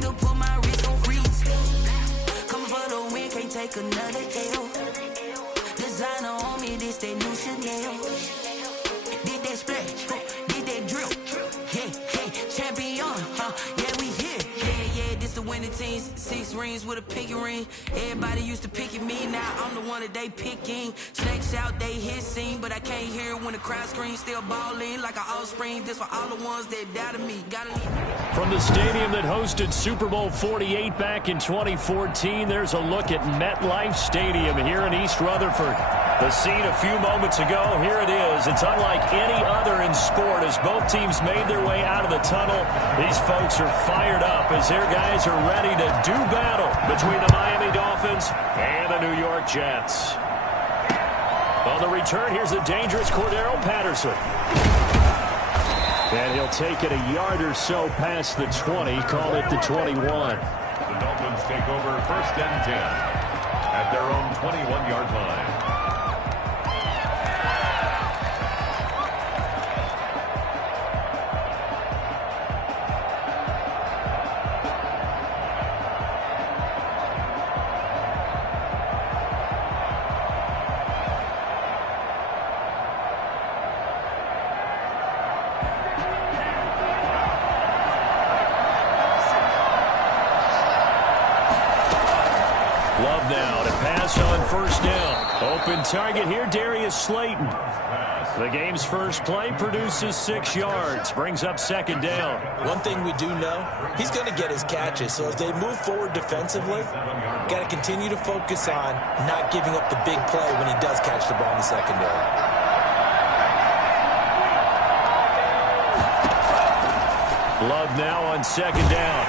had to put my wrist on freeze. Coming for the win, can't take another L. Designer on me, this that new Chanel. Did that splash, did that drip. Yeah, champion, yeah, we here. Yeah, this the winning team. 6 rings with a pinky ring. Everybody used to pick at me, now I'm the one that they picking. Snakes out, they hit scene, but I can't hear when the crowd screams. Still balling like an offspring. This for all the ones that doubted me. Gotta leave. From the stadium that hosted Super Bowl 48 back in 2014, there's a look at MetLife Stadium here in East Rutherford. The scene a few moments ago, here it is. It's unlike any other in sport as both teams made their way out of the tunnel. These folks are fired up as their guys are ready to do battle between the Miami Dolphins and the New York Jets. On the return, here's the dangerous Cordero Patterson. And he'll take it a yard or so past the 20, call it the 21. The Dolphins take over 1st and 10 at their own 21-yard line. Love now to pass on 1st down. Open target here, Darius Slayton. The game's first play produces 6 yards, brings up 2nd down. One thing we do know, he's going to get his catches. So as they move forward defensively, got to continue to focus on not giving up the big play when he does catch the ball in the secondary. Love now on 2nd down.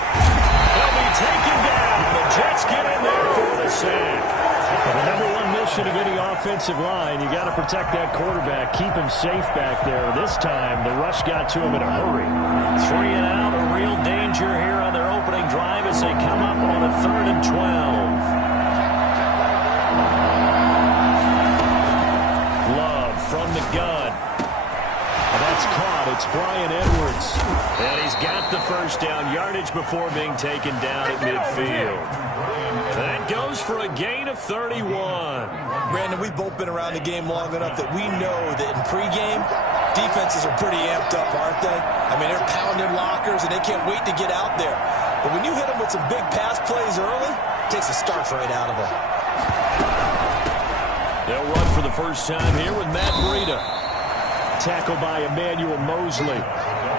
They'll be taken down. The Jets get in there for the sack. The number one mission of any offensive line, you got to protect that quarterback, keep him safe back there. This time, the rush got to him in a hurry. 3 and out, a real danger here on their opening drive as they come up on a 3rd and 12. Love from the gun. That's caught. It's Bryan Edwards. And he's got the 1st down yardage before being taken down at midfield. That goes for a gain of 31. Brandon, we've both been around the game long enough that we know that in pregame, defenses are pretty amped up, aren't they? I mean, they're pounding lockers, and they can't wait to get out there. But when you hit them with some big pass plays early, it takes the starch right out of them. They'll run for the first time here with Matt Breida. Tackle by Emmanuel Mosley.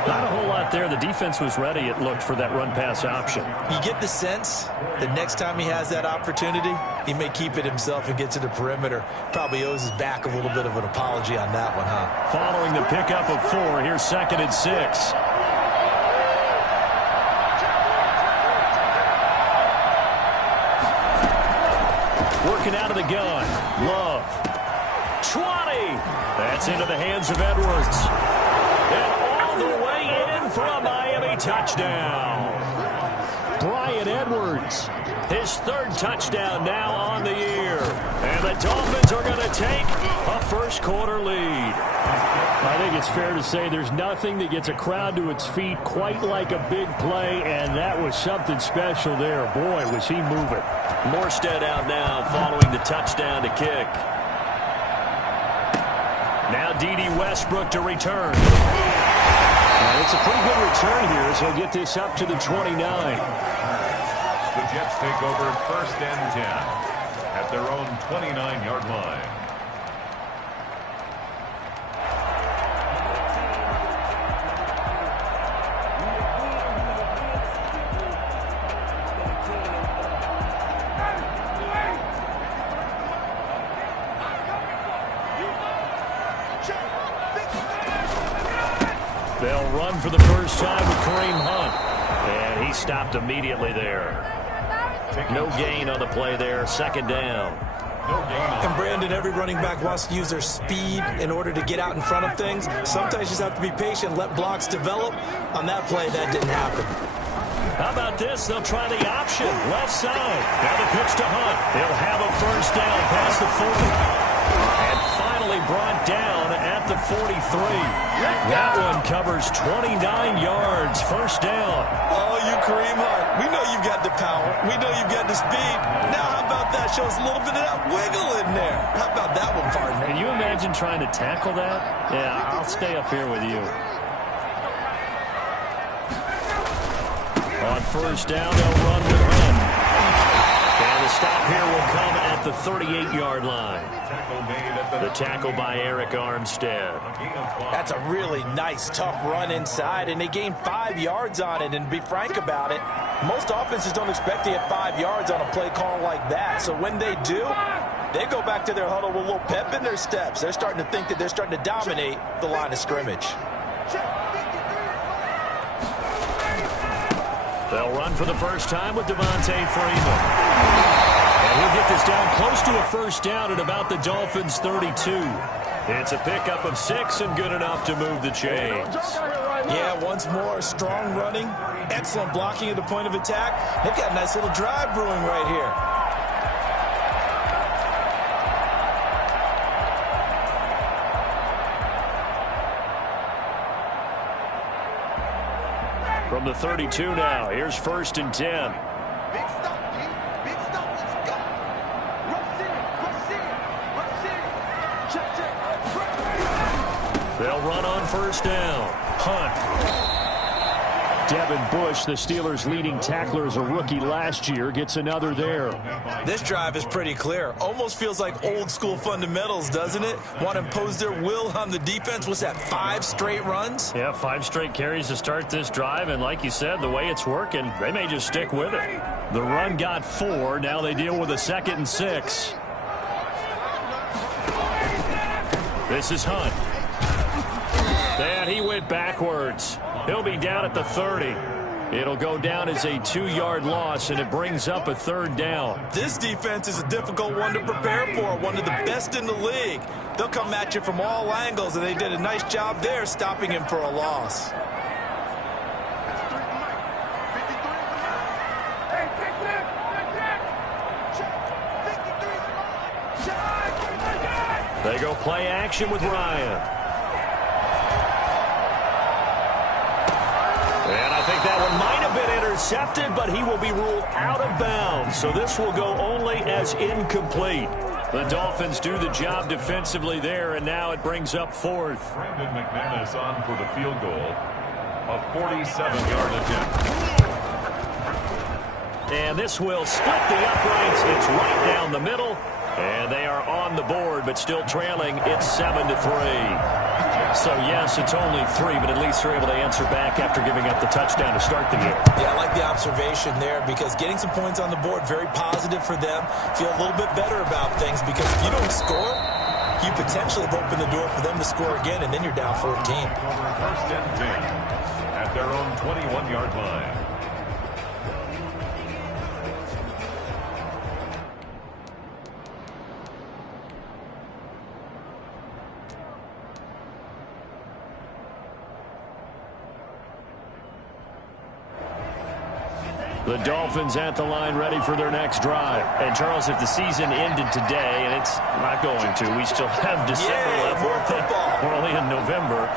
Not a whole lot there. The defense was ready, it looked, for that run-pass option. You get the sense that next time he has that opportunity, he may keep it himself and get to the perimeter. Probably owes his back a little bit of an apology on that one, huh? Following the pickup of 4, here's 2nd and 6. Working out of the gun. Love. 20. That's into the hands of Edwards. And all the way in for a Miami touchdown. Bryan Edwards, his 3rd touchdown now on the year. And the Dolphins are going to take a first-quarter lead. I think it's fair to say there's nothing that gets a crowd to its feet quite like a big play, and that was something special there. Boy, was he moving. Morstead out now following the touchdown to kick. Now D.D. Westbrook to return. It's a pretty good return here as he'll get this up to the 29. The Jets take over 1st and 10 at their own 29-yard line. They'll run for the first time with Kareem Hunt. And he stopped immediately there. No gain on the play there. 2nd down. And Brandon, every running back wants to use their speed in order to get out in front of things. Sometimes you just have to be patient, let blocks develop. On that play, that didn't happen. How about this? They'll try the option. Left side. Now the pitch to Hunt. He'll have a first down past the 40. And finally brought down at the 43. That one covers 29 yards. First down. Oh, you Kareem Hunt. We know you've got the power. We know you've got the speed. Now how about that? Show us a little bit of that wiggle in there. How about that one, partner? Can you imagine trying to tackle that? Yeah, I'll stay up here with you. On first down, they'll run with him. And the stop here will come at the 38-yard line. The tackle by Eric Armstead. That's a really nice, tough run inside, and they gained 5 yards on it. And to be frank about it, most offenses don't expect to get 5 yards on a play call like that. So when they do, they go back to their huddle with a little pep in their steps. They're starting to think that they're starting to dominate the line of scrimmage. They'll run for the first time with Devontae Freeman. And he'll get this down close to a first down at about the Dolphins' 32. It's a pickup of 6 and good enough to move the chains. Yeah, once more, strong running, excellent blocking at the point of attack. They've got a nice little drive brewing right here. From the 32 now, here's first and 10. Big stop, G. Big stop. Let's go. Rush in. Check. They'll run on first down. Hunt. Devin Bush, the Steelers' leading tackler as a rookie last year, gets another there. This drive is pretty clear. Almost feels like old school fundamentals, doesn't it? Want to impose their will on the defense. What's that, 5 straight runs? Yeah, 5 straight carries to start this drive, and like you said, the way it's working, they may just stick with it. The run got 4. Now they deal with a 2nd and 6. This is Hunt. And he went backwards. He'll be down at the 30. It'll go down as a 2-yard loss, and it brings up a 3rd down. This defense is a difficult one to prepare for, one of the best in the league. They'll come at you from all angles, and they did a nice job there stopping him for a loss. They go play action with Ryan. And I think that one might have been intercepted, but he will be ruled out of bounds. So this will go only as incomplete. The Dolphins do the job defensively there, and now it brings up 4th. Brandon McManus on for the field goal. A 47-yard attempt. And this will split the uprights. It's right down the middle. And they are on the board, but still trailing. It's 7-3. So, yes, it's only 3, but at least they're able to answer back after giving up the touchdown to start the game. Yeah, I like the observation there because getting some points on the board, very positive for them. Feel a little bit better about things because if you don't score, you potentially have opened the door for them to score again, and then you're down 14. First and 10 at their own 21-yard line. The Dolphins at the line ready for their next drive. And, Charles, if the season ended today, and it's not going to, we still have December left. More football. We're only in November.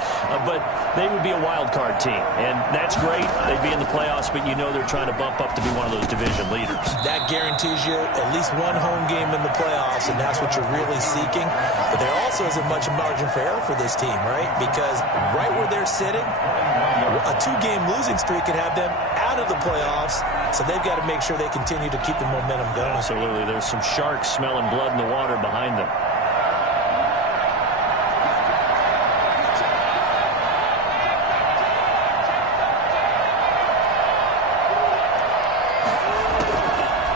But they would be a wild card team. And that's great. They'd be in the playoffs, but you know they're trying to bump up to be one of those division leaders. That guarantees you at least one home game in the playoffs, and that's what you're really seeking. But there also isn't much margin for error for this team, right? Because right where they're sitting, a 2-game losing streak could have them out of the playoffs, so they've got to make sure they continue to keep the momentum going. Absolutely. There's some sharks smelling blood in the water behind them.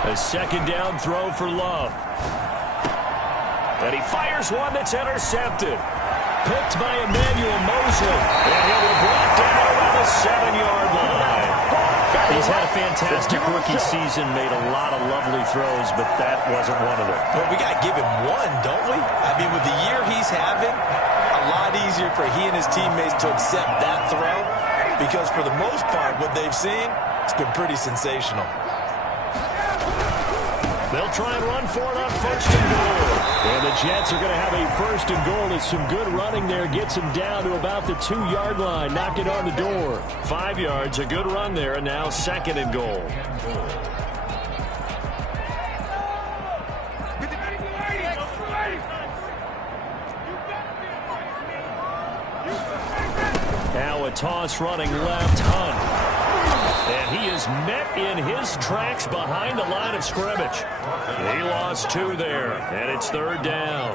A 2nd down throw for Love. And he fires one that's intercepted. Picked by Emmanuel Mosley. And he'll be brought down around the 7-yard line. He's had a fantastic rookie season, made a lot of lovely throws, but that wasn't one of them. Well, we got to give him one, don't we? I mean, with the year he's having, a lot easier for he and his teammates to accept that throw because for the most part, what they've seen, it's been pretty sensational. They'll try and run for it on first and goal. And the Jets are going to have a first and goal as some good running there gets them down to about the 2-yard line. Knock it on the door. 5 yards, a good run there, and now second and goal. Now a toss running left, Hunt. And he is met in his tracks behind the line of scrimmage. He lost 2 there, and it's third down.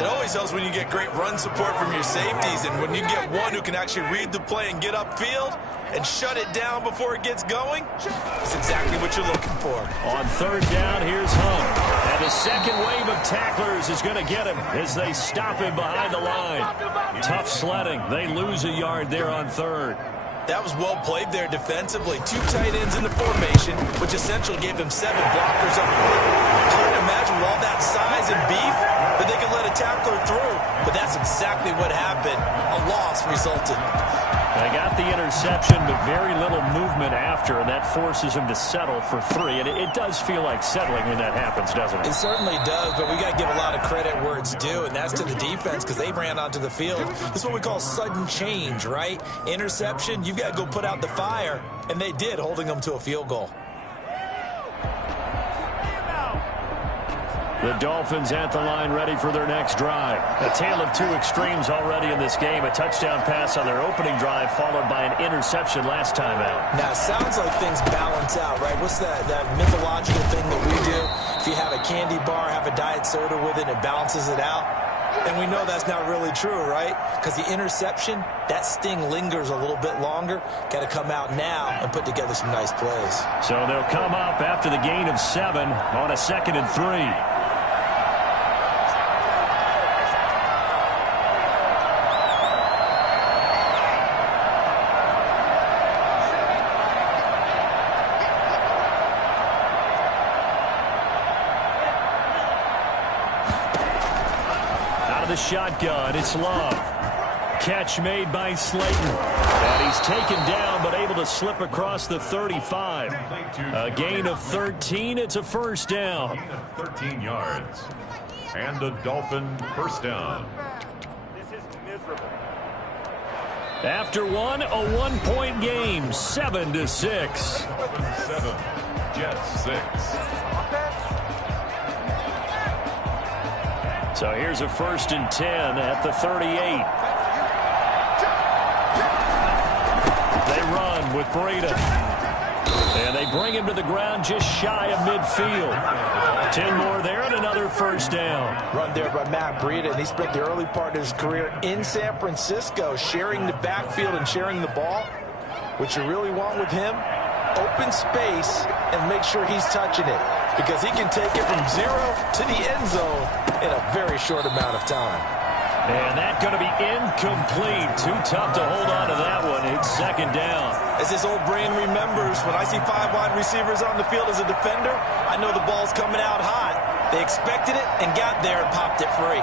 It always helps when you get great run support from your safeties, and when you get one who can actually read the play and get upfield and shut it down before it gets going, it's exactly what you're looking for. On third down, here's Hunt. And the second wave of tacklers is going to get him as they stop him behind the line. Tough sledding. They lose a yard there on third. That was well played there defensively. 2 tight ends in the formation, which essentially gave them 7 blockers up front. Hard to imagine with all that size and beef that they could let a tackler through. But that's exactly what happened. A loss resulted. They got the interception, but very little movement after, and that forces him to settle for 3. And it does feel like settling when that happens, doesn't it? It certainly does, but we got to give a lot of credit where it's due, and that's to the defense because they ran onto the field. This is what we call sudden change, right? Interception, you've got to go put out the fire, and they did, holding them to a field goal. The Dolphins at the line ready for their next drive. A tale of 2 extremes already in this game. A touchdown pass on their opening drive followed by an interception last time out. Now, it sounds like things balance out, right? What's that mythological thing that we do? If you have a candy bar, have a diet soda with it, it balances it out. And we know that's not really true, right? Because the interception, that sting lingers a little bit longer. Got to come out now and put together some nice plays. So they'll come up after the gain of 7 on a 2nd and 3. The shotgun, it's Love. Catch made by Slayton. And he's taken down, but able to slip across the 35. A gain of 13, it's a first down. Gain of 13 yards. And a Dolphin first down. This is miserable. After one, a 1-point game, 7-6. 7, Jets 6. So here's a 1st and 10 at the 38. They run with Breida. And they bring him to the ground just shy of midfield. 10 more there and another first down. Run there by Matt Breida, and he spent the early part of his career in San Francisco sharing the backfield and sharing the ball. What you really want with him, open space and make sure he's touching it, because he can take it from 0 to the end zone in a very short amount of time. And that's going to be incomplete. Too tough to hold on to that one. It's 2nd down. As his old brain remembers, when I see 5 wide receivers on the field as a defender, I know the ball's coming out hot. They expected it and got there and popped it free.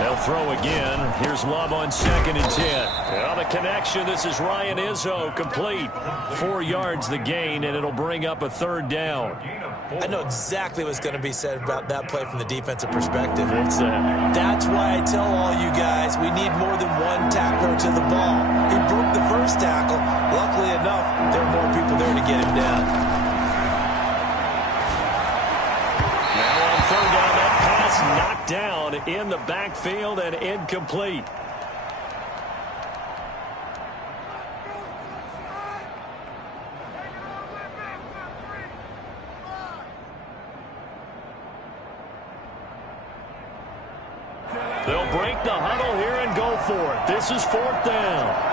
They'll throw again. Here's Love on 2nd and 10. On the connection, this is Ryan Izzo, complete. 4 yards the gain, and it'll bring up a 3rd down. I know exactly what's going to be said about that play from the defensive perspective. What's that? That's why I tell all you guys we need more than one tackler to the ball. He broke the first tackle. Luckily enough, there are more people there to get him down. Now on 3rd down, that pass knocked down in the backfield and incomplete. They'll break the huddle here and go for it. This is 4th down.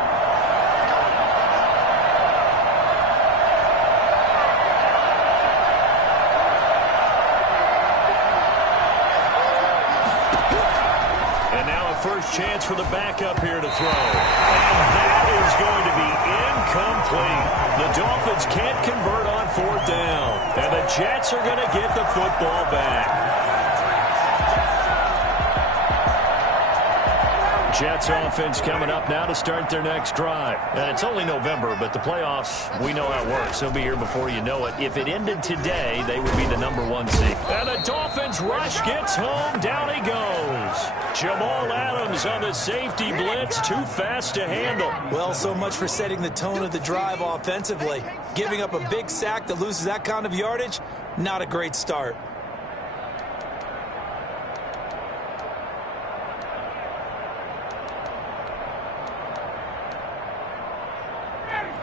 First chance for the backup here to throw. And that is going to be incomplete. The Dolphins can't convert on 4th down. And the Jets are going to get the football back. Jets offense coming up now to start their next drive. And it's only November, but the playoffs, we know how it works. They'll be here before you know it. If it ended today, they would be the #1 seed. And the Dolphins rush gets home. Down he goes. Jamal Adams on the safety blitz. Too fast to handle. Well, so much for setting the tone of the drive offensively. Giving up a big sack that loses that kind of yardage, not a great start.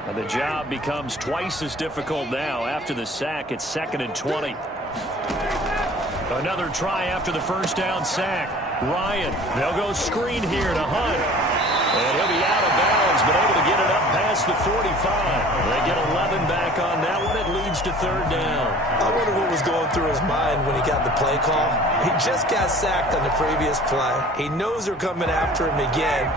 And the job becomes twice as difficult now. After the sack, it's 2nd and 20. Another try after the first down sack. Ryan, they'll go screen here to Hunt. And he'll be out of bounds, but able to get it up past the 45. They get 11 back on that one. It leads to 3rd down. I wonder what was going through his mind when he got the play call. He just got sacked on the previous play. He knows they're coming after him again.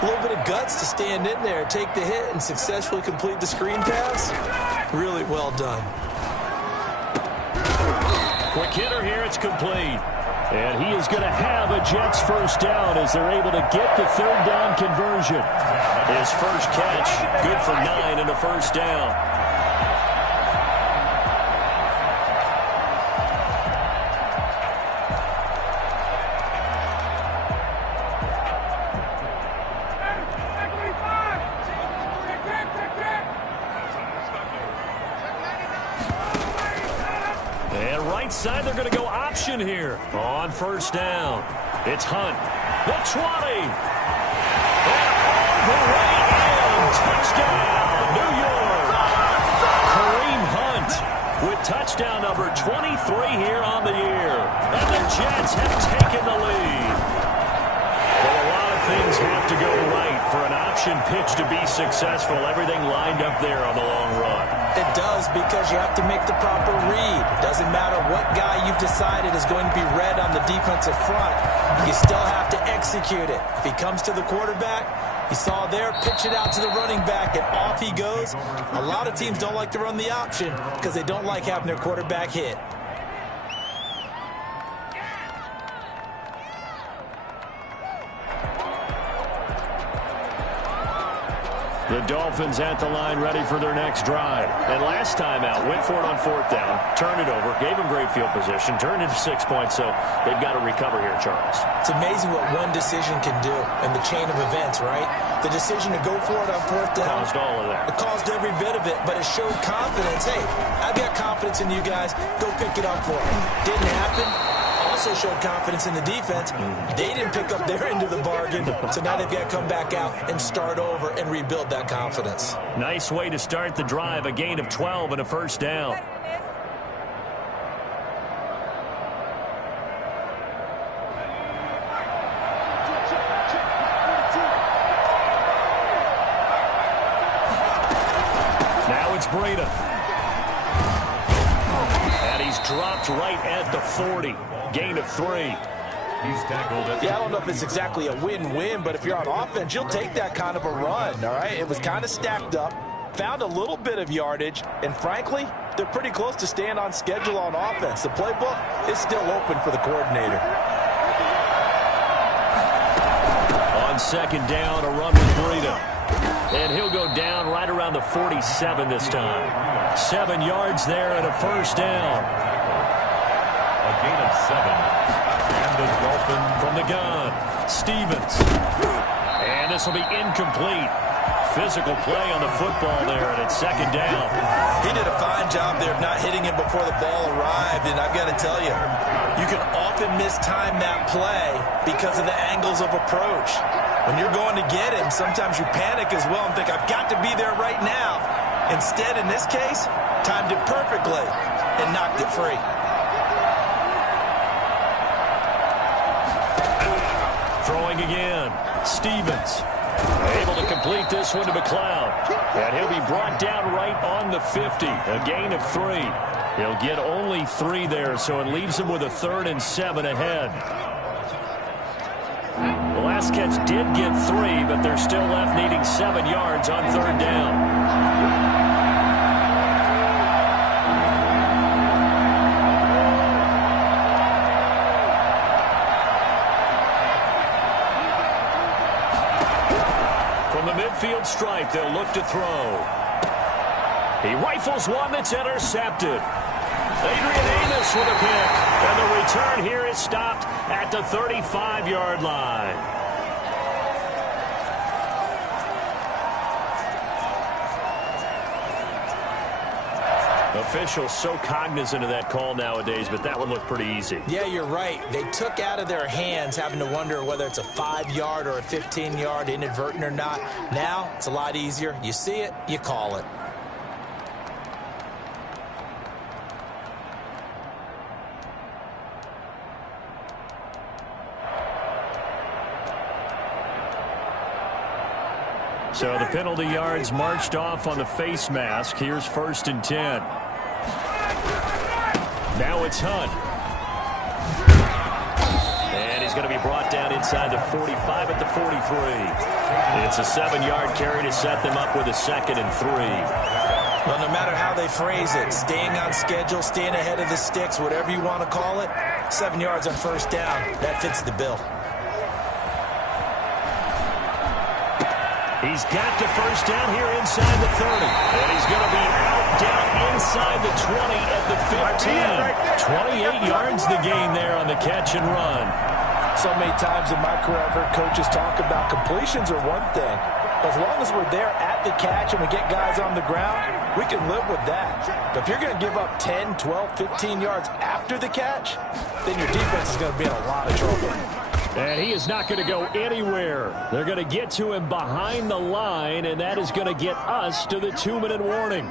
A little bit of guts to stand in there, take the hit, and successfully complete the screen pass. Really well done. Quick hitter here, it's complete. And he is going to have a Jets first down as they're able to get the 3rd down conversion. His first catch, good for 9 and a first down. Side, they're going to go option here on first down. It's Hunt. The 20. And all the way in. Touchdown, New York. Kareem Hunt with touchdown number 23 here on the year. And the Jets have taken the lead. Well, a lot of things have to go right for an option pitch to be successful. Everything lined up there on the long run. It does, because you have to make the proper read. It doesn't matter what guy you've decided is going to be read on the defensive front. You still have to execute it. If he comes to the quarterback, you saw there, pitch it out to the running back, and off he goes. A lot of teams don't like to run the option because they don't like having their quarterback hit. The Dolphins at the line ready for their next drive. And last time out, went for it on 4th down, turned it over, gave them great field position, turned into 6 points, so they've got to recover here, Charles. It's amazing what one decision can do in the chain of events, right? The decision to go for it on 4th down. Caused all of that. It caused every bit of it, but it showed confidence. Hey, I've got confidence in you guys. Go pick it up for me. Didn't happen. Also showed confidence in the defense. They didn't pick up their end of the bargain, so now they've got to come back out and start over and rebuild that confidence. Nice way to start the drive, a gain of 12 and a first down. Now it's Breida. And he's dropped right at the 40. Gain of 3. He's tackled at I don't know if it's exactly a win-win, but if you're on offense, you'll take that kind of a run, all right? It was kind of stacked up, found a little bit of yardage, and frankly, they're pretty close to staying on schedule on offense. The playbook is still open for the coordinator. On 2nd down, a run with Breida. And he'll go down right around the 47 this time. 7 yards there and a first down. a gain of 7. And the Dolphins from the gun. Stevens. And this will be incomplete. Physical play on the football there, and it's 2nd down. He did a fine job there of not hitting him before the ball arrived, and I've got to tell you, you can often mistime that play because of the angles of approach. When you're going to get him, sometimes you panic as well and think, I've got to be there right now. Instead, in this case, timed it perfectly and knocked it free. Throwing again. Stevens. Able to complete this one to McLeod. And he'll be brought down right on the 50. A gain of 3. He'll get only 3 there, so it leaves him with a 3rd and 7 ahead. The last catch did get 3, but they're still left needing 7 yards on 3rd down. midfield stripe. They'll look to throw. He rifles one that's intercepted. Adrian Amos with a pick. And the return here is stopped at the 35-yard line. Officials so cognizant of that call nowadays, but that would look pretty easy. Yeah, you're right. They took out of their hands having to wonder whether it's a 5-yard or a 15-yard, inadvertent or not. Now, it's a lot easier. You see it, you call it. So the penalty yards marched off on the face mask. Here's 1st and 10. Now it's Hunt. And he's going to be brought down inside the 45 at the 43. It's a 7-yard carry to set them up with a 2nd and 3. Well, no matter how they phrase it, staying on schedule, staying ahead of the sticks, whatever you want to call it, 7 yards on 1st down, that fits the bill. He's got the 1st down here inside the 30. And he's going to be out down inside the 20 at the 15. 28 yards the gain there on the catch and run. So many times in my career I've heard coaches talk about completions are one thing. But as long as we're there at the catch and we get guys on the ground, we can live with that. But if you're going to give up 10, 12, 15 yards after the catch, then your defense is going to be in a lot of trouble. And he is not going to go anywhere. They're going to get to him behind the line, and that is going to get us to the 2-minute warning.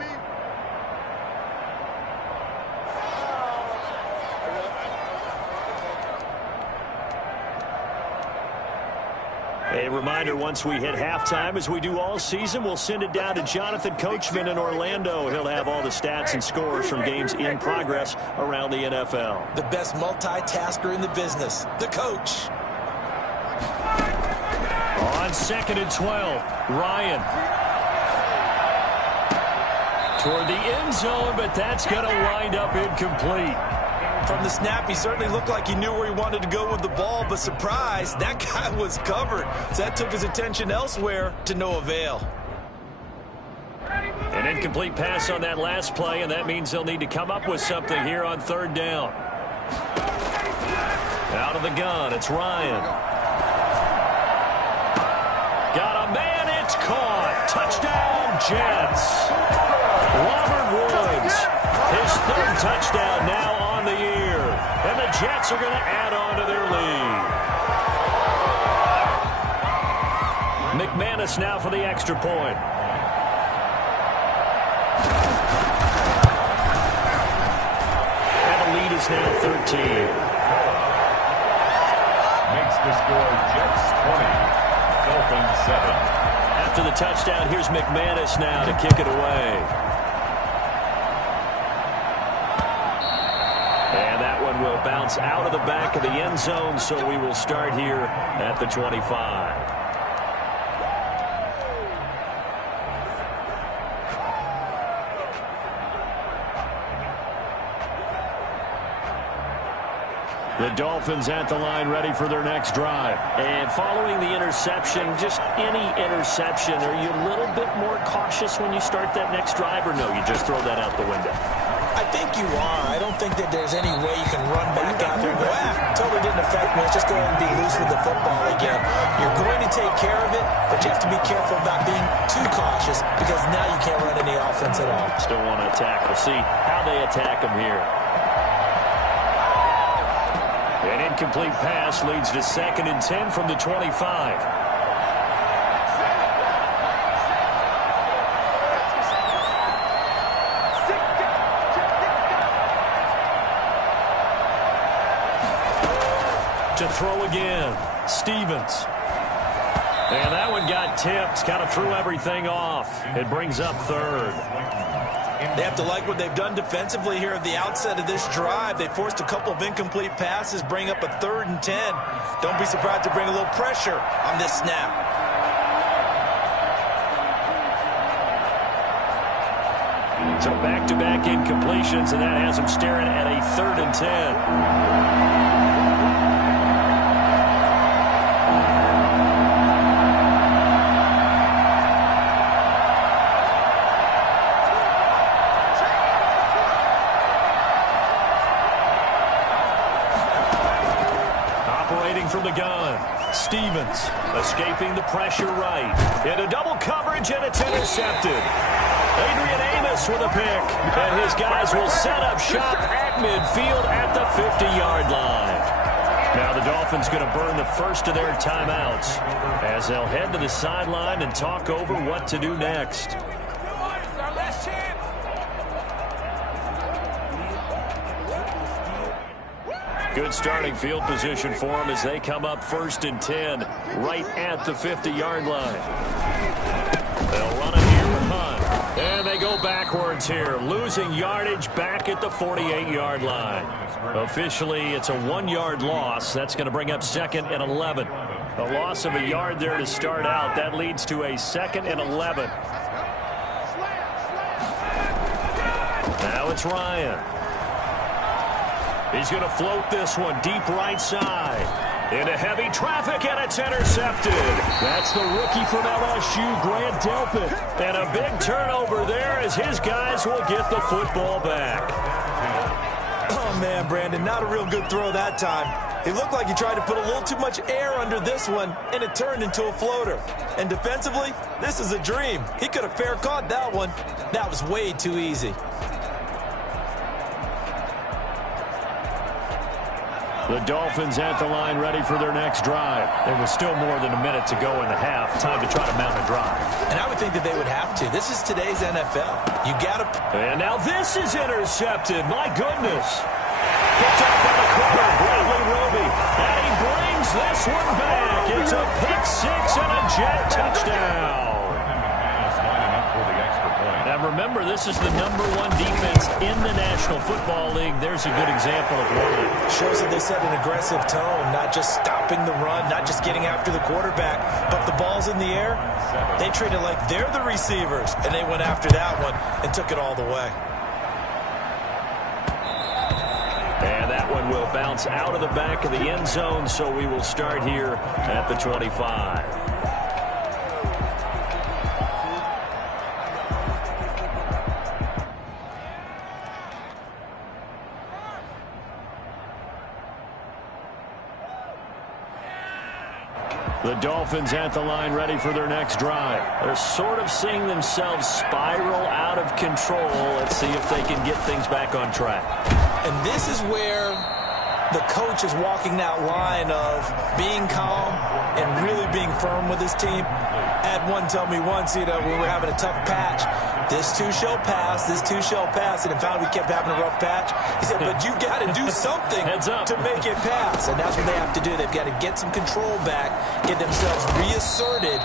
A reminder, once we hit halftime, as we do all season, we'll send it down to Jonathan Coachman in Orlando. He'll have all the stats and scores from games in progress around the NFL. The best multitasker in the business, the coach. On 2nd and 12, Ryan. Toward the end zone, but that's going to wind up incomplete. From the snap, he certainly looked like he knew where he wanted to go with the ball, but surprise, that guy was covered. So that took his attention elsewhere to no avail. An incomplete pass on that last play, and that means they'll need to come up with something here on 3rd down. Out of the gun, it's Ryan. Got a man, it's caught. Touchdown, Jets. Robert Woods, his 3rd touchdown now on the year. And the Jets are going to add on to their lead. McManus now for the extra point. And the lead is now 13. Makes the score Jets 20. Dolphins 7. After the touchdown, here's McManus now to kick it away. And that one will bounce out of the back of the end zone, so we will start here at the 25. The Dolphins at the line ready for their next drive. And following the interception, just any interception, are you a little bit more cautious when you start that next drive, or no, you just throw that out the window? I think you are. I don't think that there's any way you can run back out there and go, totally didn't affect me. Let's just go ahead and be loose with the football again. You're going to take care of it, but you have to be careful about being too cautious because now you can't run any offense at all. Still want to attack. We'll see how they attack them here. An incomplete pass leads to 2nd and 10 from the 25. To throw again, Stevens. And that one got tipped, kind of threw everything off. It brings up 3rd. They have to like what they've done defensively here at the outset of this drive. They forced a couple of incomplete passes, bring up a 3rd and 10. Don't be surprised to bring a little pressure on this snap. So back-to-back incompletions, and that has them staring at a 3rd and 10. reading from the gun. Stevens escaping the pressure right. Into double coverage, and it's intercepted. Adrian Amos with a pick. And his guys will set up shop at midfield at the 50-yard line. Now the Dolphins going to burn the first of their timeouts as they'll head to the sideline and talk over what to do next. Good starting field position for them as they come up 1st and 10 right at the 50-yard line. They'll run it here with Hunt. And they go backwards here, losing yardage back at the 48-yard line. Officially, it's a 1-yard loss. That's going to bring up 2nd and 11. A loss of a yard there to start out. That leads to a 2nd and 11. Now it's Ryan. He's going to float this one deep right side. Into heavy traffic, and it's intercepted. That's the rookie from LSU, Grant Delpit. And a big turnover there as his guys will get the football back. Oh, man, Brandon, not a real good throw that time. It looked like he tried to put a little too much air under this one, and it turned into a floater. And defensively, this is a dream. He could have fair caught that one. That was way too easy. The Dolphins at the line ready for their next drive. There was still more than a minute to go in the half. Time to try to mount a drive. And I would think that they would have to. This is today's NFL. You got to... And now this is intercepted. My goodness. Picked up by the corner, Bradley Roby. And he brings this one back. It's a pick six and a jet touchdown. Now remember, this is the #1 defense in the National Football League. There's a good example of one. Shows that they set an aggressive tone, not just stopping the run, not just getting after the quarterback, but the ball's in the air. They treat it like they're the receivers, and they went after that one and took it all the way. And that one will bounce out of the back of the end zone, so we will start here at the 25. The Dolphins at the line ready for their next drive. They're sort of seeing themselves spiral out of control. Let's see if they can get things back on track. And this is where the coach is walking that line of being calm and really being firm with his team. I had one tell me once, we were having a tough patch. This too shall pass, this too shall pass. And in fact, we kept having a rough patch. He said, but you got to do something to make it pass. And that's what they have to do. They've got to get some control back, get themselves reasserted,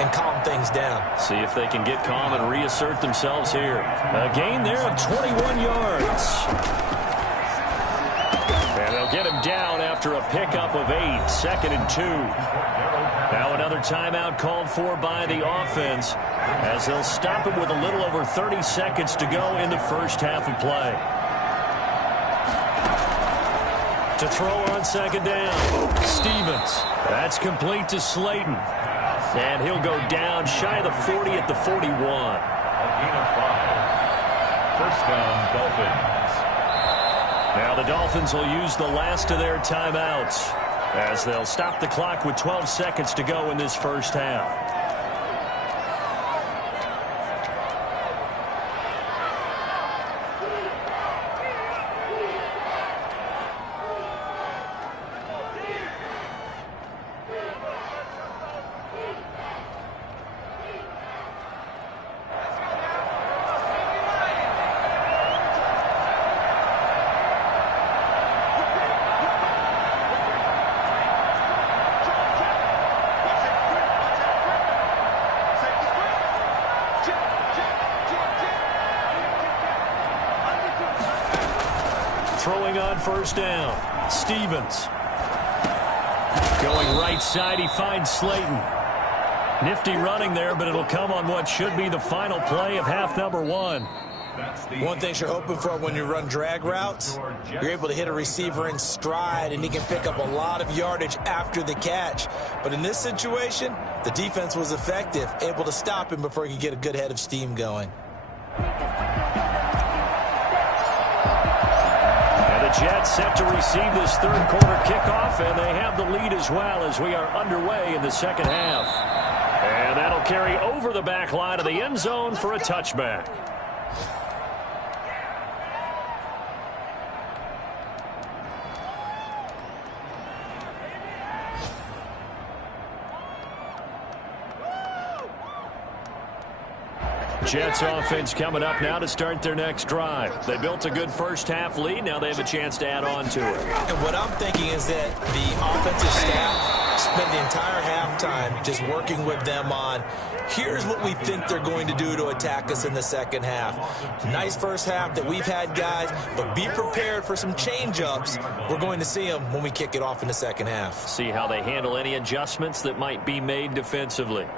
and calm things down. See if they can get calm and reassert themselves here. A gain there of 21 yards. And they'll get him down after a pickup of 8, 2nd and 2. Now another timeout called for by the offense as they'll stop him with a little over 30 seconds to go in the first half of play. To throw on 2nd down, Stevens. That's complete to Slayton. And he'll go down shy of the 40 at the 41. A gain of 5. First down, Dolphins. Now the Dolphins will use the last of their timeouts as they'll stop the clock with 12 seconds to go in this first half. Throwing on first down, Stevens. Going right side, he finds Slayton. Nifty running there, but it'll come on what should be the final play of half number 1. One thing you're hoping for when you run drag routes, you're able to hit a receiver in stride, and he can pick up a lot of yardage after the catch. But in this situation, the defense was effective, able to stop him before he could get a good head of steam going. Jets set to receive this third quarter kickoff, and they have the lead as well as we are underway in the second half. And that'll carry over the back line of the end zone for a touchback. Jets offense coming up now to start their next drive. They built a good first half lead. Now they have a chance to add on to it. And what I'm thinking is that the offensive staff spent the entire halftime just working with them on, here's what we think they're going to do to attack us in the second half. Nice first half that we've had, guys, but be prepared for some change-ups. We're going to see them when we kick it off in the second half. See how they handle any adjustments that might be made defensively.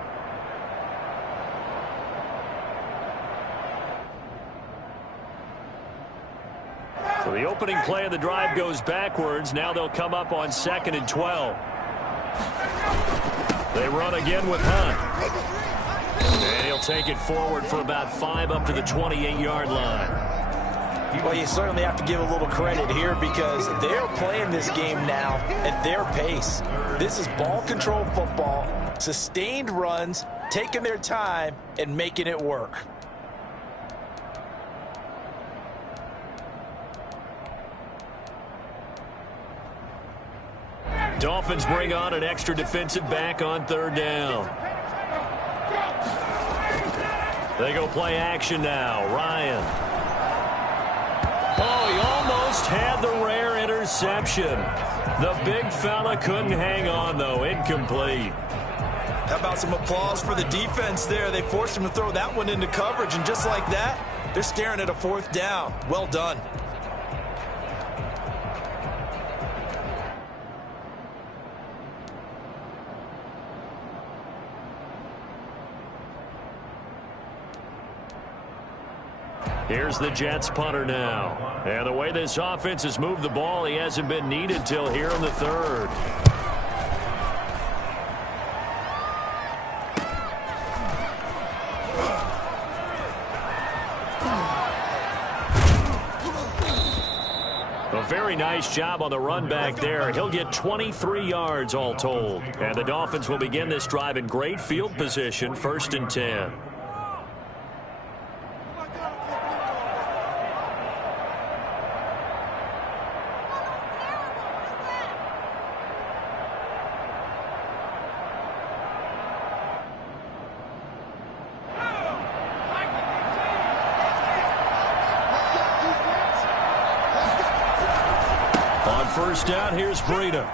So the opening play of the drive goes backwards. Now they'll come up on 2nd and 12. They run again with Hunt. And he'll take it forward for about 5 up to the 28-yard line. Well, you certainly have to give a little credit here because they're playing this game now at their pace. This is ball control football, sustained runs, taking their time, and making it work. Dolphins bring on an extra defensive back on 3rd down. They go play action now. Ryan. Oh, he almost had the rare interception. The big fella couldn't hang on, though. Incomplete. How about some applause for the defense there? They forced him to throw that one into coverage, and just like that, they're staring at a 4th down. Well done. Here's the Jets punter now. And the way this offense has moved the ball, he hasn't been needed till here in the 3rd. A very nice job on the run back there. He'll get 23 yards all told. And the Dolphins will begin this drive in great field position, 1st and 10. First down, here's Breida.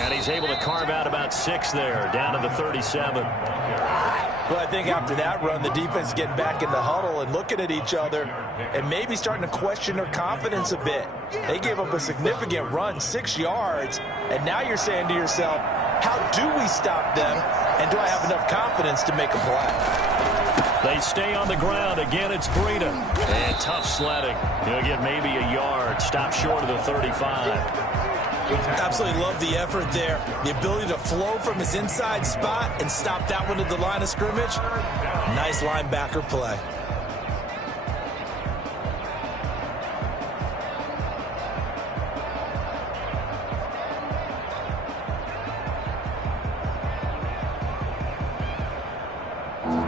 And he's able to carve out about 6 there, down to the 37. Well, I think after that run, the defense getting back in the huddle and looking at each other and maybe starting to question their confidence a bit. They gave up a significant run, 6 yards, and now you're saying to yourself, how do we stop them, and do I have enough confidence to make a play? They stay on the ground. Again, it's Breida. And tough sledding. He'll get maybe a yard. Stop short of the 35. Absolutely love the effort there. The ability to flow from his inside spot and stop that one at the line of scrimmage. Nice linebacker play.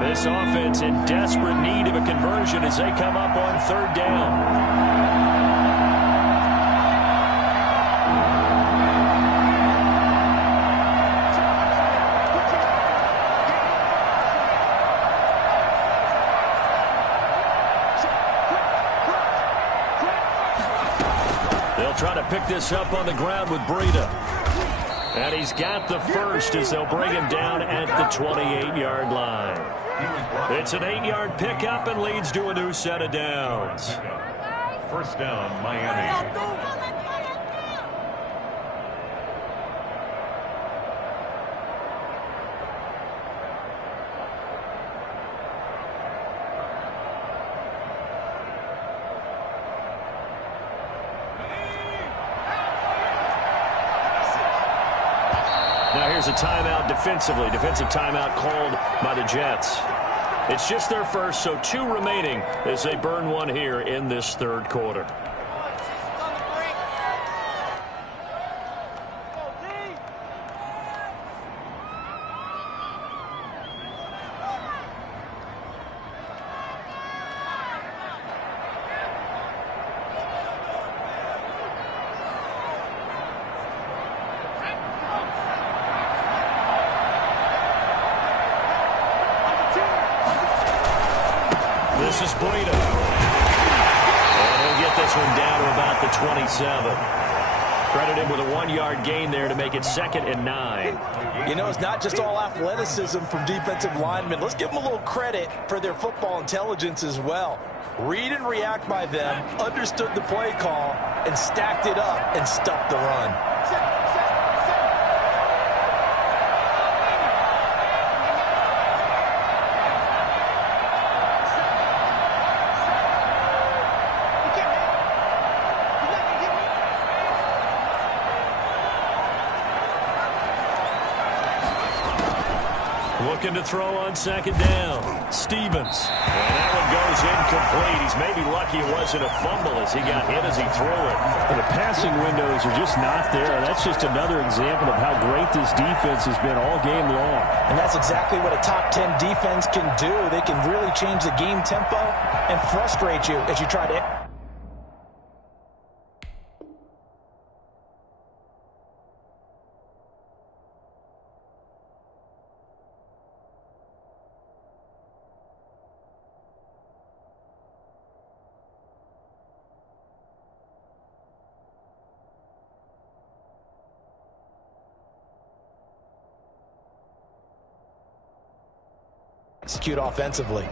This offense in desperate need of a conversion as they come up on 3rd down. They'll try to pick this up on the ground with Breida. And he's got the first as they'll bring him down at the 28-yard line. It's an 8-yard pickup and leads to a new set of downs. 1st down, Miami. Now here's a timeout defensively. Defensive timeout called by the Jets. It's just their first, so 2 remaining as they burn one here in this 3rd quarter. This is Breida. And he'll get this one down to about the 27. Credit him with a 1-yard gain there to make it 2nd and 9. You know, it's not just all athleticism from defensive linemen. Let's give them a little credit for their football intelligence as well. Read and react by them, understood the play call, and stacked it up and stuffed the run. Looking to throw on 2nd down. Stevens. And that one goes incomplete. He's maybe lucky it wasn't a fumble as he got hit as he threw it. And the passing windows are just not there. That's just another example of how great this defense has been all game long. And that's exactly what a top 10 defense can do. They can really change the game tempo and frustrate you as you try to... execute offensively.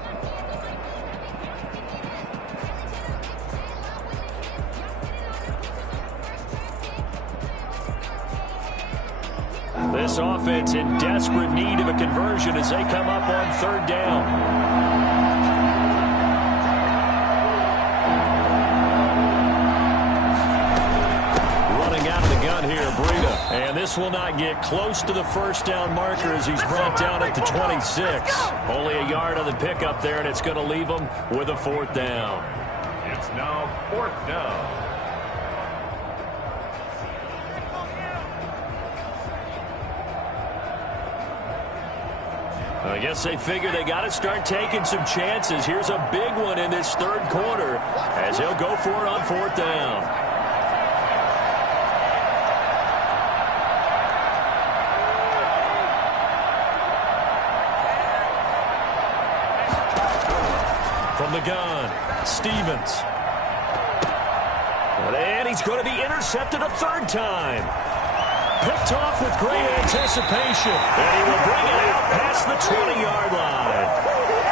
This offense in desperate need of a conversion as they come up on 3rd down. Here, Breida. And this will not get close to the 1st down marker as he's brought down at the 26. Only a yard on the pickup there, and it's going to leave him with a 4th down. It's now 4th down. I guess they figure they got to start taking some chances. Here's a big one in this 3rd quarter as he'll go for it on 4th down. From the gun, Stevens. And he's going to be intercepted a 3rd time. Picked off with great anticipation. And he will bring it out past the 20-yard line.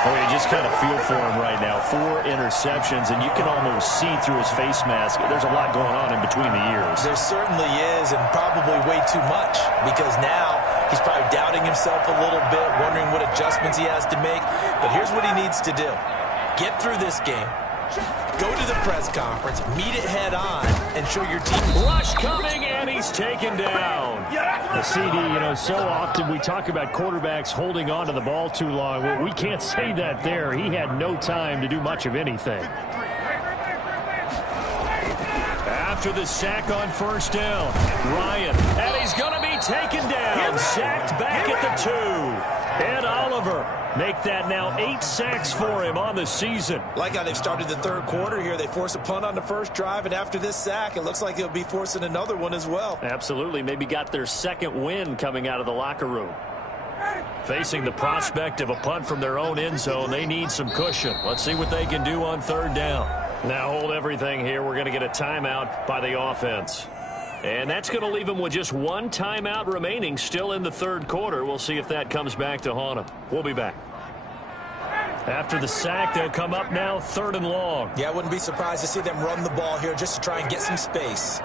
Oh, you just kind of feel for him right now. 4 interceptions, and you can almost see through his face mask. There's a lot going on in between the ears. There certainly is, and probably way too much, because now he's probably doubting himself a little bit, wondering what adjustments he has to make. But here's what he needs to do. Get through this game, go to the press conference, meet it head on, and show your team. Rush coming, and he's taken down. The CD, you know, so often we talk about quarterbacks holding on to the ball too long. Well, we can't say that there. He had no time to do much of anything. After the sack on 1st down, Ryan, and he's going to be taken down, sacked back at the 2. And Oliver make that now 8 sacks for him on the season. Like how they've started the 3rd quarter here. They force a punt on the 1st drive, and after this sack, it looks like they'll be forcing another one as well. Absolutely. Maybe got their 2nd win coming out of the locker room. Facing the prospect of a punt from their own end zone, they need some cushion. Let's see what they can do on 3rd down. Now hold everything here. We're going to get a timeout by the offense. And that's going to leave him with just 1 timeout remaining still in the 3rd quarter. We'll see if that comes back to haunt him. We'll be back. After the sack, they'll come up now 3rd and long. Yeah, I wouldn't be surprised to see them run the ball here just to try and get some space.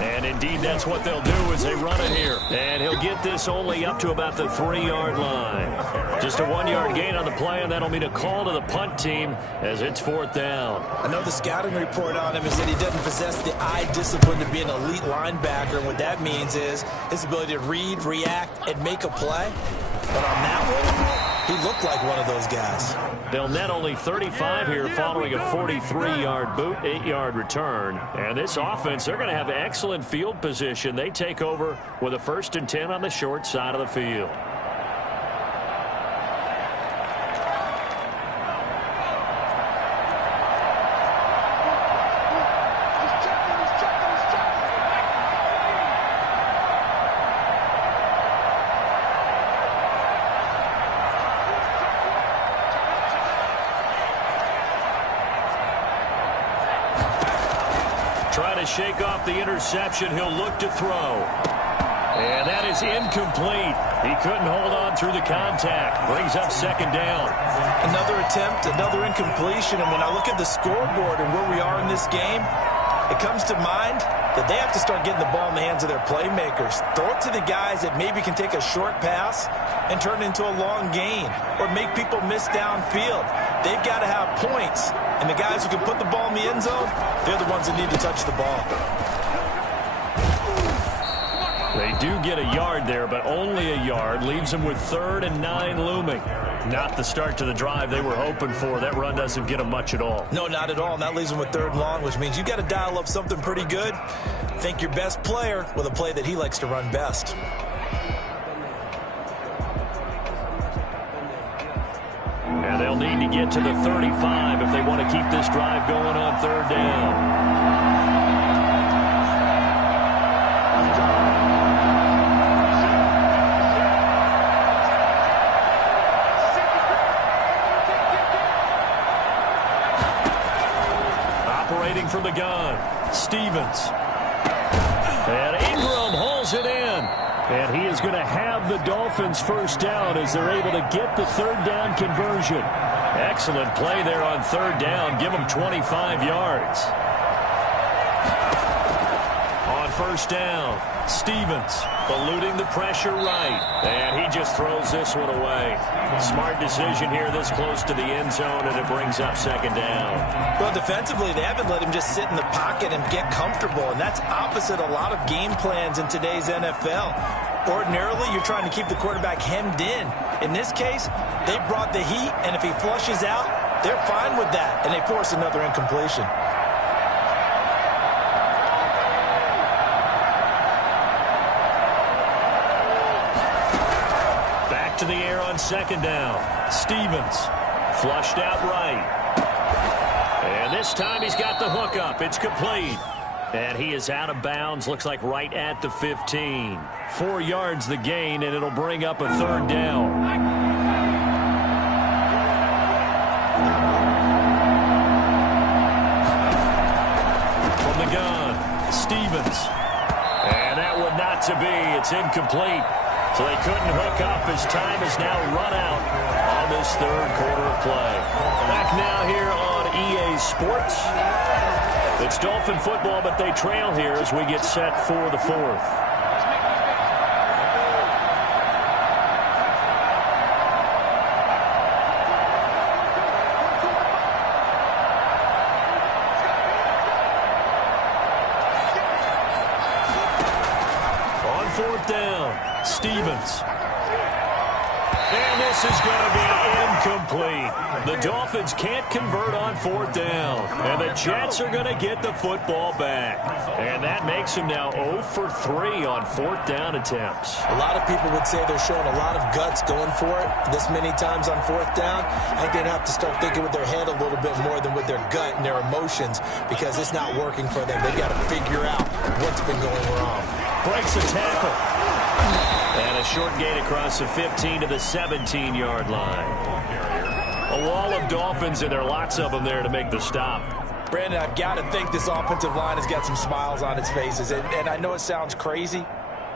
And indeed, that's what they'll do as they run it here. And he'll get this only up to about the 3-yard line. Just a 1-yard gain on the play, and that'll mean a call to the punt team as it's 4th down. I know the scouting report on him is that he doesn't possess the eye discipline to be an elite linebacker. And what that means is his ability to read, react, and make a play. But on that one, he looked like one of those guys. They'll net only 35 here following a 43-yard boot, 8-yard return. And this offense, they're going to have excellent field position. They take over with a 1st and 10 on the short side of the field. Trying to shake off the interception. He'll look to throw. And that is incomplete. He couldn't hold on through the contact. Brings up second down. Another attempt, another incompletion. And when I look at the scoreboard and where we are in this game, it comes to mind that they have to start getting the ball in the hands of their playmakers. Throw it to the guys that maybe can take a short pass and turn it into a long gain or make people miss downfield. They've got to have points. And the guys who can put the ball in the end zone, they're the ones that need to touch the ball. They do get a yard there, but only a yard. Leaves them with 3rd and 9 looming. Not the start to the drive they were hoping for. That run doesn't get them much at all. No, not at all. And that leaves them with 3rd and long, which means you got to dial up something pretty good. Think your best player with a play that he likes to run best. And they'll need to get to the 35 if they want to keep this drive going on 3rd down. From the gun, Stevens. And Ingram hauls it in. And he is going to have the Dolphins first down as they're able to get the 3rd down conversion. Excellent play there on 3rd down. Give them 25 yards. On 1st down, Stevens eluding the pressure right. And he just throws this one away. Smart decision here this close to the end zone, and it brings up 2nd down. Well, defensively, they haven't let him just sit in the pocket and get comfortable, and that's opposite a lot of game plans in today's NFL. Ordinarily, you're trying to keep the quarterback hemmed in. In this case, they brought the heat, and if he flushes out, they're fine with that, and they force another incompletion. Back to the air on 2nd down. Stevens flushed out right. And this time he's got the hook up. It's complete. And he is out of bounds. Looks like right at the 15. 4 yards the gain, and it'll bring up a 3rd down. From the gun, Stevens. And that one not to be. It's incomplete. So they couldn't hook up as time is now run out on this 3rd quarter of play. Back now here on EA Sports. It's Dolphin football, but they trail here as we get set for the 4th. On 4th down, Stevens. And this is going to be incomplete. The Dolphins can't convert on 4th down. And the Jets are going to get the football back. And that makes them now 0 for 3 on 4th down attempts. A lot of people would say they're showing a lot of guts going for it this many times on 4th down. I think they're going to have to start thinking with their head a little bit more than with their gut and their emotions because it's not working for them. They've got to figure out what's been going wrong. Breaks a tackle. And a short gain across the 15 to the 17-yard line. A wall of Dolphins, and there are lots of them there to make the stop. Brandon, I've got to think this offensive line has got some smiles on its faces. And I know it sounds crazy,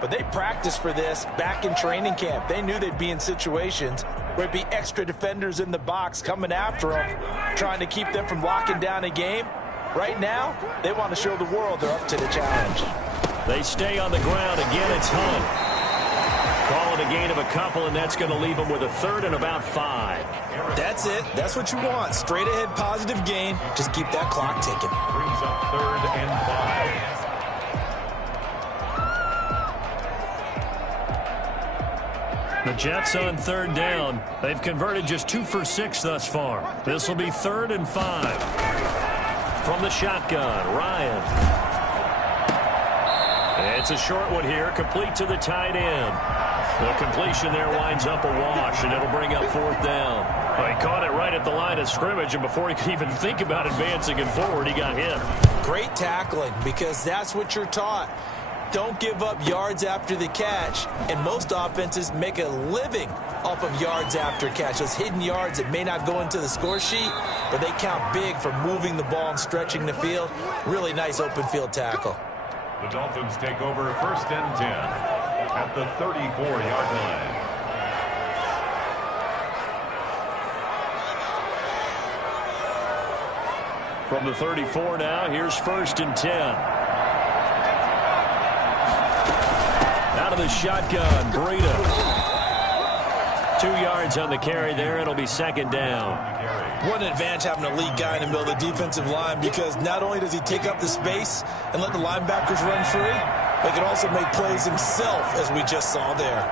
but they practiced for this back in training camp. They knew they'd be in situations where there'd be extra defenders in the box coming after them, trying to keep them from locking down a game. Right now, they want to show the world they're up to the challenge. They stay on the ground. Again, it's Hunt. Call it a gain of a couple, and that's going to leave them with a 3rd and about 5. That's it. That's what you want. Straight ahead positive gain. Just keep that clock ticking. Brings up 3rd and 5. The Jets on 3rd down. They've converted just 2 for 6 thus far. This will be 3rd and 5. From the shotgun, Ryan. It's a short one here, complete to the tight end. The completion there winds up a wash, and it'll bring up 4th down. Well, he caught it right at the line of scrimmage, and before he could even think about advancing it forward, he got hit. Great tackling, because that's what you're taught. don't give up yards after the catch, and most offenses make a living off of yards after catch. Those hidden yards that may not go into the score sheet, but they count big for moving the ball and stretching the field. Really nice open field tackle. The Dolphins take over 1st and 10 at the 34-yard line. From the 34 now, here's 1st and 10. Out of the shotgun, Breida. 2 yards on the carry there. It'll be 2nd down. What an advantage having a lead guy in the middle of the defensive line, because not only does he take up the space and let the linebackers run free, but he can also make plays himself, as we just saw there.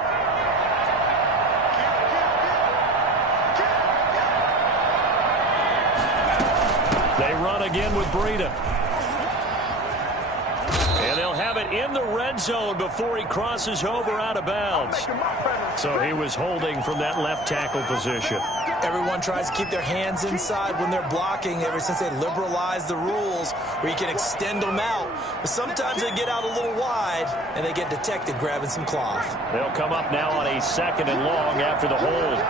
They run again with Breida. And they'll have it in the red zone before he crosses over out of bounds. So he was holding from that left tackle position. Everyone tries to keep their hands inside when they're blocking ever since they liberalized the rules where you can extend them out. But sometimes they get out a little wide and they get detected grabbing some cloth. They'll come up now on a 2nd and long after the hold.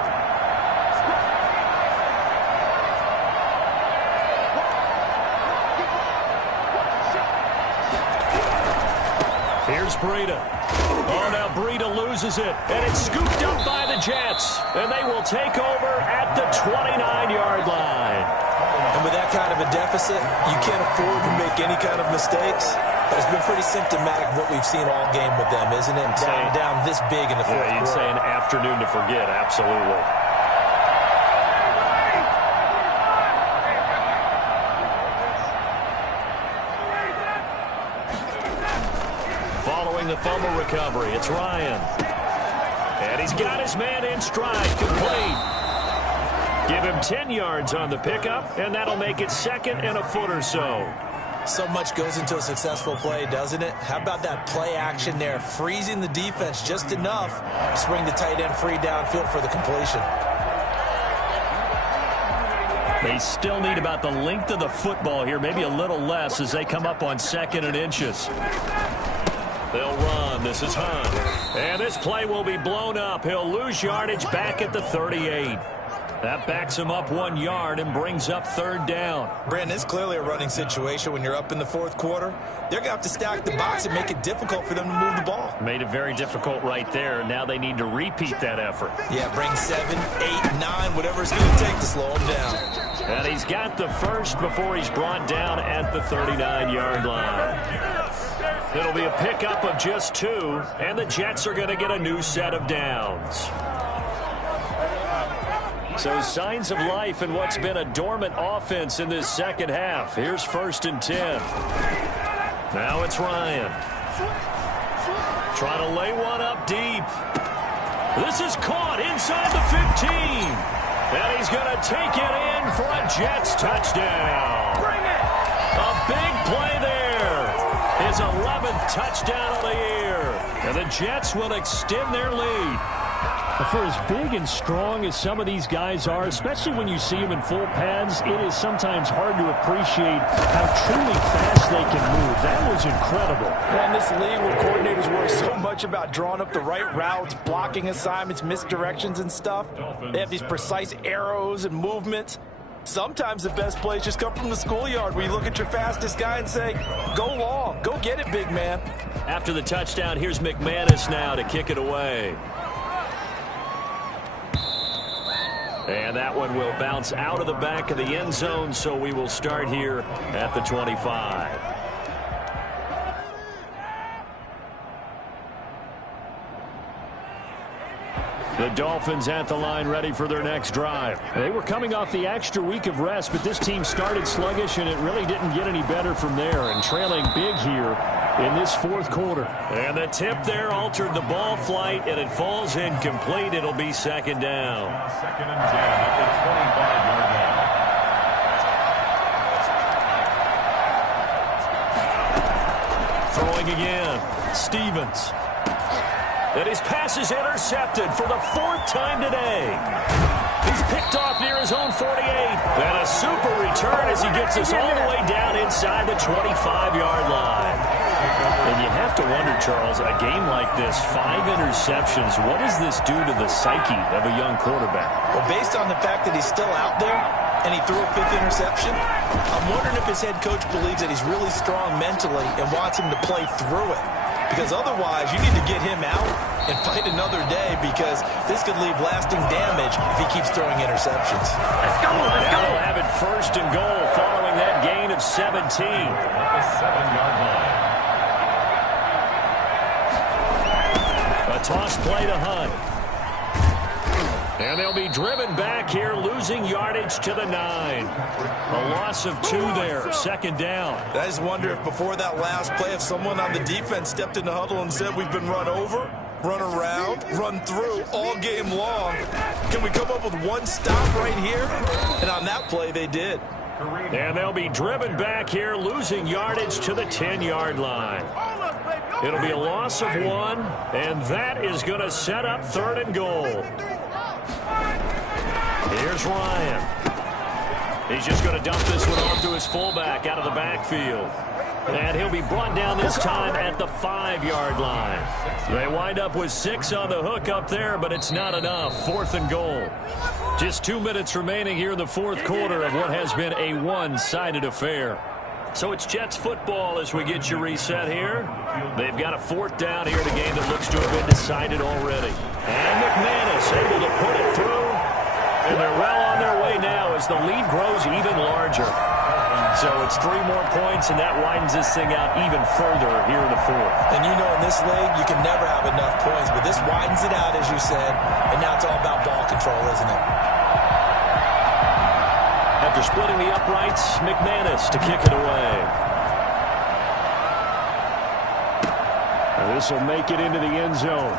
Here's Breida. Oh, now Breida loses it, and it's scooped up by the Jets, and they will take over at the 29-yard line. And with that kind of a deficit, you can't afford to make any kind of mistakes. But it's been pretty symptomatic of what we've seen all game with them, isn't it? Down this big in the fourth quarter. You'd say an afternoon to forget, absolutely. The fumble recovery. It's Ryan. And he's got his man in stride. Complete. Give him 10 yards on the pickup, and that'll make it 2nd and a foot or so. So much goes into a successful play, doesn't it? How about that play action there? Freezing the defense just enough to swing the tight end free downfield for the completion. They still need about the length of the football here, maybe a little less as they come up on 2nd and inches. They'll run. This is Hunt. And this play will be blown up. He'll lose yardage back at the 38. That backs him up 1 yard and brings up 3rd down. Brandon, it's clearly a running situation when you're up in the fourth quarter. They're going to have to stack the box and make it difficult for them to move the ball. Made it very difficult right there. Now they need to repeat that effort. Yeah, bring 7, 8, 9, whatever it's going to take to slow him down. And he's got the first before he's brought down at the 39-yard line. It'll be a pickup of just 2, and the Jets are going to get a new set of downs. So signs of life in what's been a dormant offense in this second half. Here's 1st and 10. Now it's Ryan. Trying to lay one up deep. This is caught inside the 15. And he's going to take it in for a Jets touchdown. A big play there. His 11th touchdown of the year. And the Jets will extend their lead. For as big and strong as some of these guys are, especially when you see them in full pads, it is sometimes hard to appreciate how truly fast they can move. That was incredible. Well, in this league where coordinators worry so much about drawing up the right routes, blocking assignments, misdirections and stuff, they have these precise arrows and movements. Sometimes the best plays just come from the schoolyard where you look at your fastest guy and say, go long, go get it, big man. After the touchdown, here's McManus now to kick it away. And that one will bounce out of the back of the end zone, so we will start here at the 25. The Dolphins at the line ready for their next drive. They were coming off the extra week of rest, but this team started sluggish, and it really didn't get any better from there, and trailing big here in this fourth quarter. And the tip there altered the ball flight, and it falls incomplete. It'll be 2nd down. 2nd and 10 at the 25-yard line. Throwing again. Stevens. And his pass is intercepted for the 4th time today. He's picked off near his own 48. And a super return as he gets us all the way down inside the 25-yard line. And you have to wonder, Charles, a game like this, 5 interceptions, what does this do to the psyche of a young quarterback? Well, based on the fact that he's still out there and he threw a 5th interception, I'm wondering if his head coach believes that he's really strong mentally and wants him to play through it. Because otherwise, you need to get him out and fight another day, because this could leave lasting damage if he keeps throwing interceptions. Let's go, let's go. They'll have it 1st and goal following that gain of 17. At the 7-yard line. A toss play to Hunt. And they'll be driven back here, losing yardage to the 9. A loss of 2 there, 2nd down. I just wonder if before that last play, if someone on the defense stepped in the huddle and said, we've been run over, run around, run through all game long. Can we come up with one stop right here? And on that play, they did. And they'll be driven back here, losing yardage to the 10-yard line. It'll be a loss of 1, and that is going to set up 3rd and goal. Here's Ryan. He's just going to dump this one off to his fullback out of the backfield. And he'll be brought down this time at the 5-yard line. They wind up with 6 on the hook up there, but it's not enough. 4th and goal. Just 2 minutes remaining here in the 4th quarter of what has been a one-sided affair. So it's Jets football as we get you reset here. They've got a 4th down here in a game that looks to have been decided already. And McManus able to put it through. And they're well on their way now as the lead grows even larger. So it's 3 more points, and that widens this thing out even further here in the 4th. And you know, in this league, you can never have enough points, but this widens it out, as you said, and now it's all about ball control, isn't it? After splitting the uprights, McManus to kick it away. This will make it into the end zone.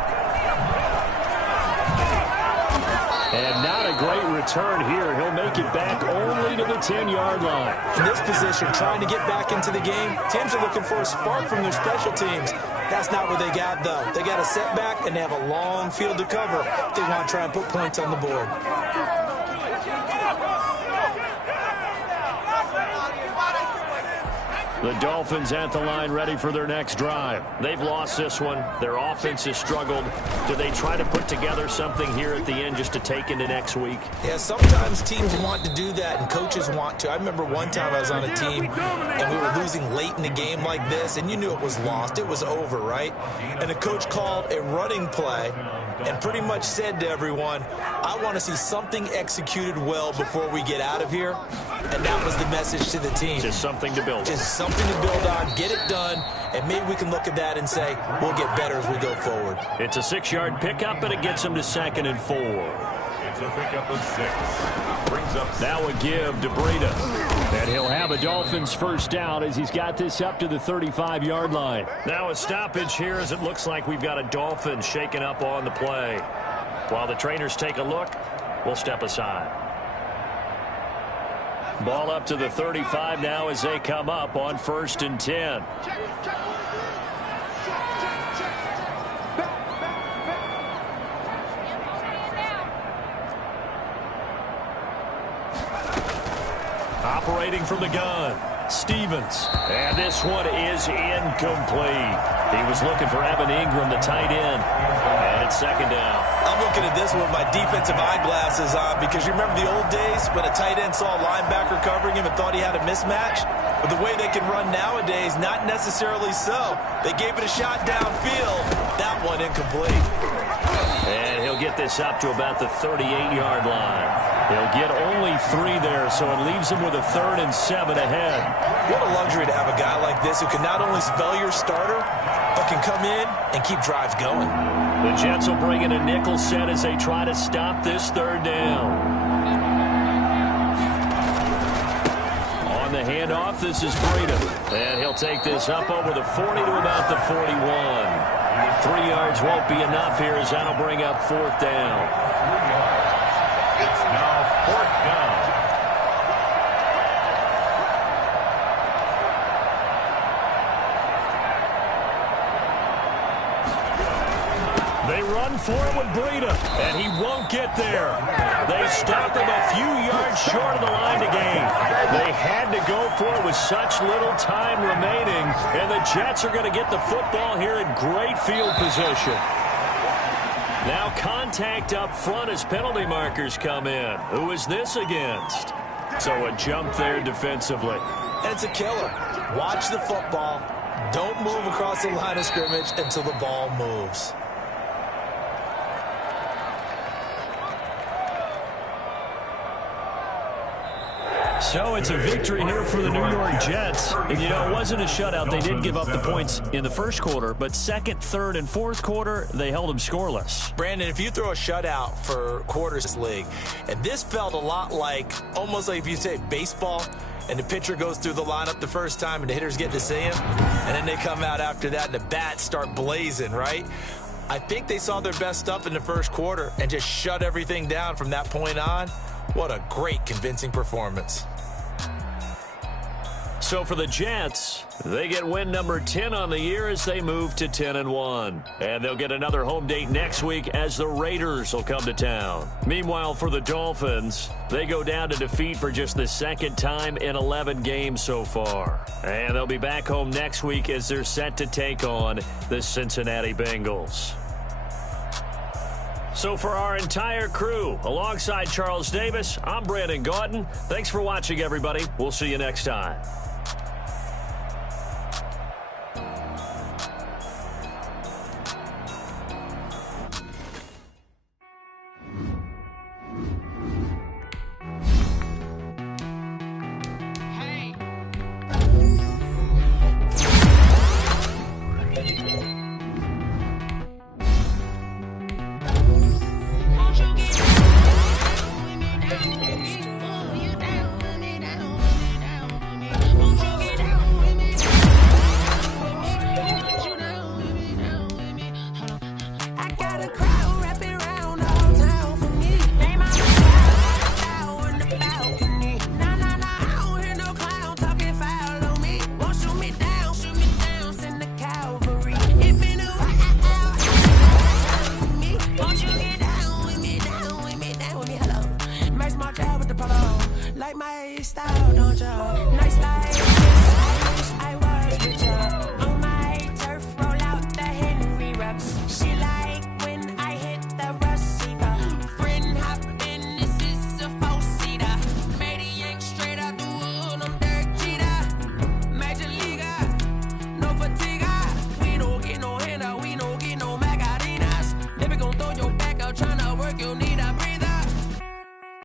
And not a great return here. He'll make it back only to the 10-yard line. In this position, trying to get back into the game, teams are looking for a spark from their special teams. That's not what they got, though. They got a setback, and they have a long field to cover if they want to try and put points on the board. The Dolphins at the line, ready for their next drive. They've lost this one. Their offense has struggled. Do they try to put together something here at the end just to take into next week? Yeah, sometimes teams want to do that and coaches want to. I remember one time I was on a team and we were losing late in a game like this, and you knew it was lost. It was over, right? And the coach called a running play and pretty much said to everyone, I want to see something executed well before we get out of here. And that was the message to the team. Just something to build on. Just something to build on, get it done, and maybe we can look at that and say, we'll get better as we go forward. It's a 6-yard pickup, and it gets them to 2nd and 4. It's a pickup of 6. Brings up now a give to Breida. And he'll have a Dolphins 1st down as he's got this up to the 35-yard line. Now a stoppage here as it looks like we've got a Dolphin shaken up on the play. While the trainers take a look, we'll step aside. Ball up to the 35 now as they come up on 1st and 10. Operating from the gun, Stevens. And this one is incomplete. He was looking for Evan Ingram, the tight end. And it's 2nd down. I'm looking at this with my defensive eyeglasses on, because you remember the old days when a tight end saw a linebacker covering him and thought he had a mismatch? But the way they can run nowadays, not necessarily so. They gave it a shot downfield. That one incomplete. And he'll get this up to about the 38-yard line. He'll get only 3 there, so it leaves him with a 3rd and 7 ahead. What a luxury to have a guy like this who can not only spell your starter, but can come in and keep drives going. The Jets will bring in a nickel set as they try to stop this 3rd down. On the handoff, this is Breida. And he'll take this up over the 40 to about the 41. 3 yards won't be enough here as that'll bring up 4th down. It's now 4th down. They run for it with Breida, and he won't get there. They stop him a few yards short of the line to gain. They had to go for it with such little time remaining, and the Jets are going to get the football here in great field position. Now contact up front as penalty markers come in. Who is this against? So a jump there defensively. And it's a killer. Watch the football. Don't move across the line of scrimmage until the ball moves. So it's a victory here for the New York Jets. And, you know, it wasn't a shutout. They did give up the points in the first quarter, but second, third, and fourth quarter, they held them scoreless. Brandon, if you throw a shutout for quarters in this league, and this felt a lot like, almost like if you say baseball, and the pitcher goes through the lineup the first time and the hitters get to see him, and then they come out after that and the bats start blazing, right? I think they saw their best stuff in the first quarter and just shut everything down from that point on. What a great, convincing performance. So for the Jets, they get win number 10 on the year as they move to 10-1. And they'll get another home date next week as the Raiders will come to town. Meanwhile, for the Dolphins, they go down to defeat for just the second time in 11 games so far. And they'll be back home next week as they're set to take on the Cincinnati Bengals. So for our entire crew, alongside Charles Davis, I'm Brandon Gaudin. Thanks for watching, everybody. We'll see you next time. Like my style, don't you? Nice like this, I wish I was with you. On my turf, roll out the Henry rocks. She like when I hit the receiver. Friend hop in, this is a four-seater. Made a yank straight out the wood, I'm Derek Jeter. Major leaguer, no fatigue. We don't get no handout, we don't get no Macarinas. Never gon' throw your back out, tryna work your knee.